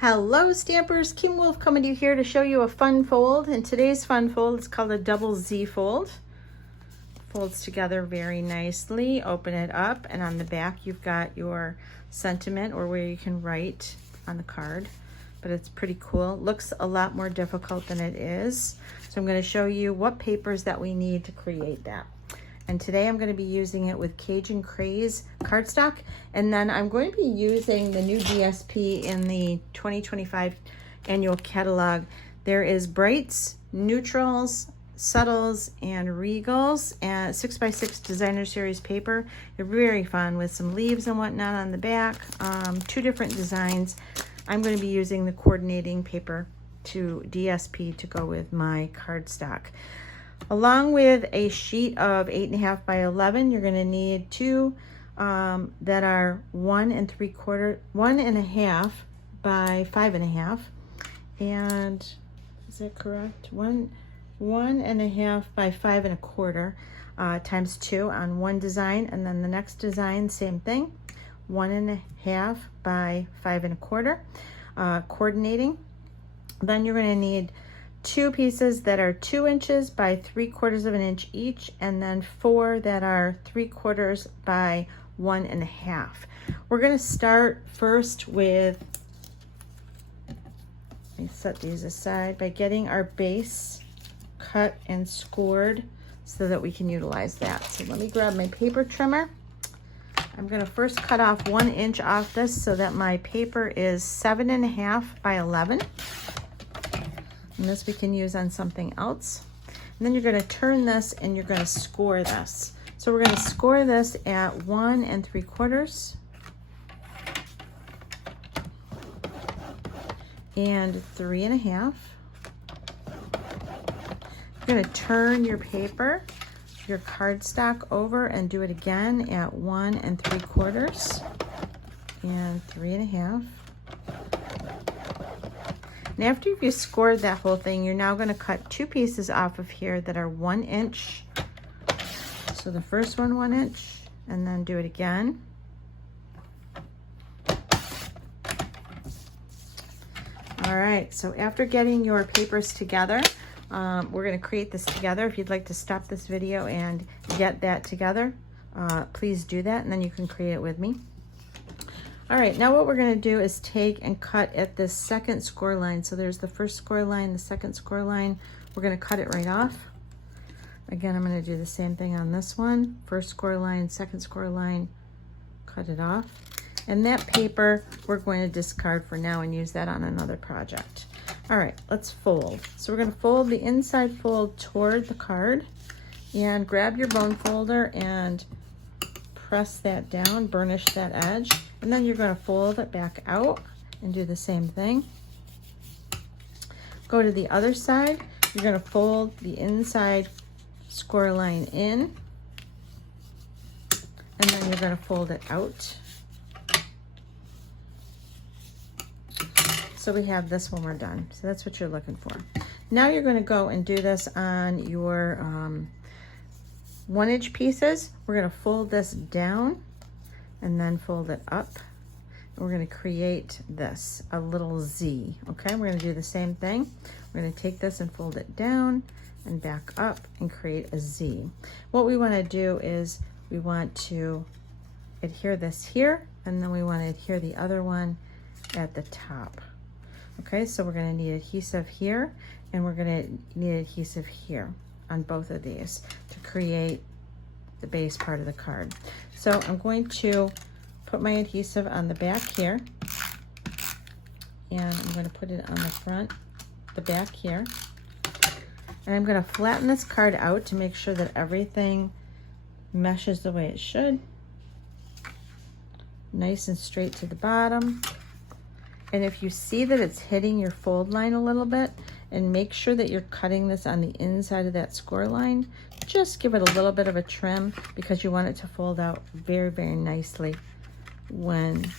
Hello Stampers, Kim Wolf coming to you here to show you a fun fold. And today's fun fold is called a double Z fold. Folds together very nicely. Open it up, and on the back you've got your sentiment or where you can write on the card. But it's pretty cool. Looks a lot more difficult than it is. So I'm going to show you what papers that we need to create that. And today I'm going to be using it with Cajun Craze Cardstock. And then I'm going to be using the new DSP in the 2025 annual catalog. There is brights, neutrals, subtles, and regals, and 6x6 designer series paper. They're very fun with some leaves and whatnot on the back. 2 different designs. I'm going to be using the coordinating paper to DSP to go with my cardstock. Along with a sheet of 8.5 by 11, you're going to need 2 that are 1.5 by 5.5, and is that correct? 1.5 by 5.25 times 2 on one design, and then the next design, same thing, 1.5 by 5.25. Coordinating. Then you're going to need 2 pieces that are 2 inches by 3/4 of an inch each, and then 4 that are 3/4 by 1.5. We're going to start first with, let me set these aside, by getting our base cut and scored so that we can utilize that. So let me grab my paper trimmer. I'm going to first cut off 1 inch off this so that my paper is 7.5 by 11. And this we can use on something else. And then you're going to turn this and you're going to score this. So we're going to score this at 1 3/4 and 3.5. You're going to turn your paper, your cardstock over, and do it again at 1 3/4 and 3.5. And after you've scored that whole thing, you're now going to cut 2 pieces off of here that are 1 inch. So the first one 1 inch, and then do it again. All right, so after getting your papers together, we're going to create this together. If you'd like to stop this video and get that together, please do that, and then you can create it with me. All right, now what we're going to do is take and cut at this second score line. So there's the first score line, the second score line. We're going to cut it right off. Again, I'm going to do the same thing on this one. First score line, second score line, cut it off. And that paper we're going to discard for now and use that on another project. All right, let's fold. So we're going to fold the inside fold toward the card, and grab your bone folder and press that down, burnish that edge. And then you're going to fold it back out and do the same thing. Go to the other side. You're going to fold the inside score line in, and then you're going to fold it out. So we have this when we're done. So that's what you're looking for. Now you're going to go and do this on your 1 inch pieces. We're going to fold this down and then fold it up. And we're going to create this, a little Z. Okay, we're going to do the same thing. We're going to take this and fold it down and back up and create a Z. What we want to do is we want to adhere this here, and then we want to adhere the other one at the top. Okay, so we're going to need adhesive here, and we're going to need adhesive here on both of these to create the base part of the card. So I'm going to put my adhesive on the back here, and I'm going to put it on the front, the back here, and I'm going to flatten this card out to make sure that everything meshes the way it should. Nice and straight to the bottom. And if you see that it's hitting your fold line a little bit, and make sure that you're cutting this on the inside of that score line, just give it a little bit of a trim because you want it to fold out very, very nicely when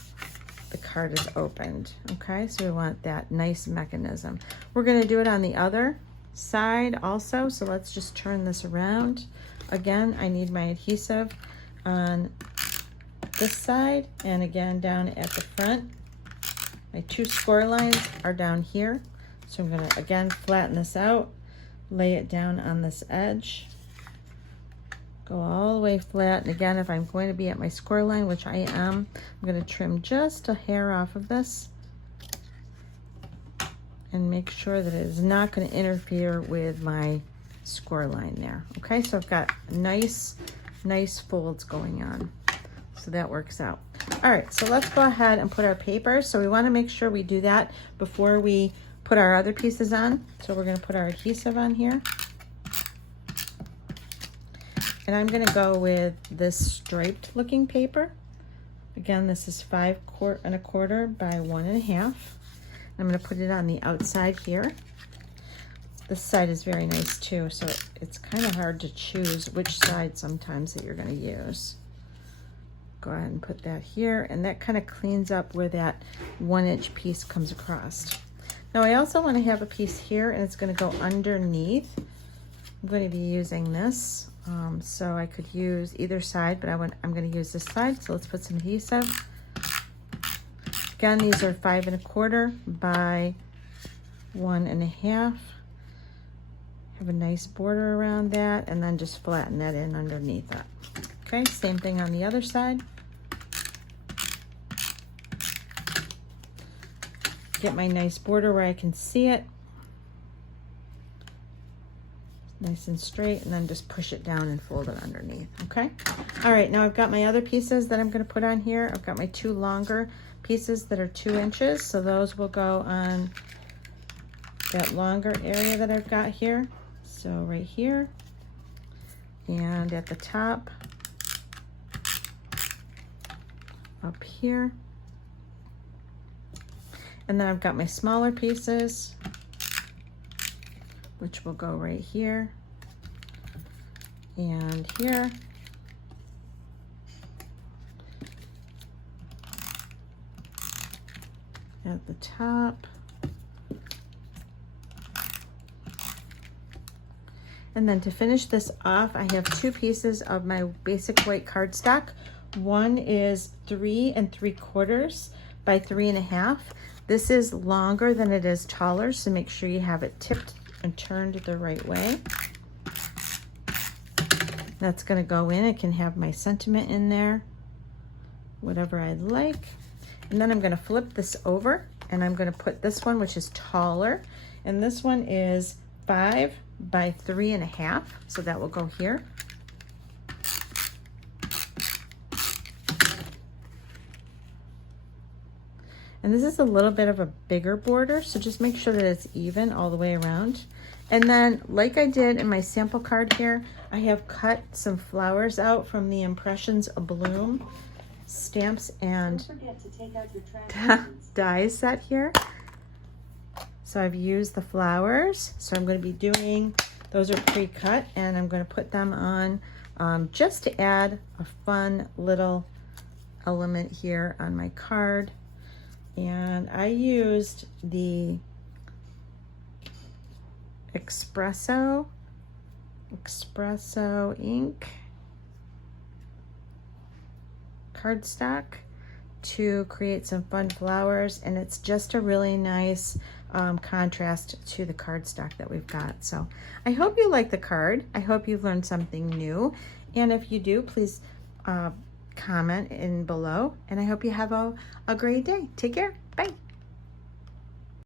the card is opened. Okay, so we want that nice mechanism. We're going to do it on the other side also, so let's just turn this around. Again, I need my adhesive on this side, and again down at the front. My 2 score lines are down here. So I'm gonna, again, flatten this out, lay it down on this edge, go all the way flat. And again, if I'm going to be at my score line, which I am, I'm gonna trim just a hair off of this and make sure that it is not gonna interfere with my score line there. Okay, so I've got nice folds going on. So that works out. All right, so let's go ahead and put our paper. So we wanna make sure we do that before we put our other pieces on. So we're gonna put our adhesive on here. And I'm gonna go with this striped looking paper. Again, this is 5 1/4 by 1 1/2. I'm gonna put it on the outside here. This side is very nice too, so it's kind of hard to choose which side sometimes that you're gonna use. Go ahead and put that here, and that kind of cleans up where that 1-inch piece comes across. Now I also want to have a piece here, and it's going to go underneath. I'm going to be using this, so I could use either side, but I'm going to use this side. So let's put some adhesive. Again, these are 5 1/4 by 1 1/2. Have a nice border around that, and then just flatten that in underneath that. Okay, same thing on the other side. Get my nice border where I can see it. Nice and straight, and then just push it down and fold it underneath, okay? All right, now I've got my other pieces that I'm gonna put on here. I've got my 2 longer pieces that are 2 inches, so those will go on that longer area that I've got here. So right here, and at the top, up here. And then I've got my smaller pieces, which will go right here and here. At the top. And then to finish this off, I have 2 pieces of my basic white cardstock. One is 3 3/4 by 3 1/2. This is longer than it is taller, so make sure you have it tipped and turned the right way. That's gonna go in. It can have my sentiment in there, whatever I'd like. And then I'm gonna flip this over, and I'm gonna put this one, which is taller, and this one is 5 by 3 1/2, so that will go here. And this is a little bit of a bigger border, so just make sure that it's even all the way around. And then, like I did in my sample card here, I have cut some flowers out from the Impressions of Bloom stamps and die set here. So I've used the flowers. So I'm going to be doing, those are pre-cut, and I'm going to put them on just to add a fun little element here on my card. And I used the Espresso ink cardstock to create some fun flowers, and it's just a really nice contrast to the cardstock that we've got. So I hope you like the card. I hope you've learned something new, and if you do, please comment in below, and I hope you have a great day. Take care. Bye.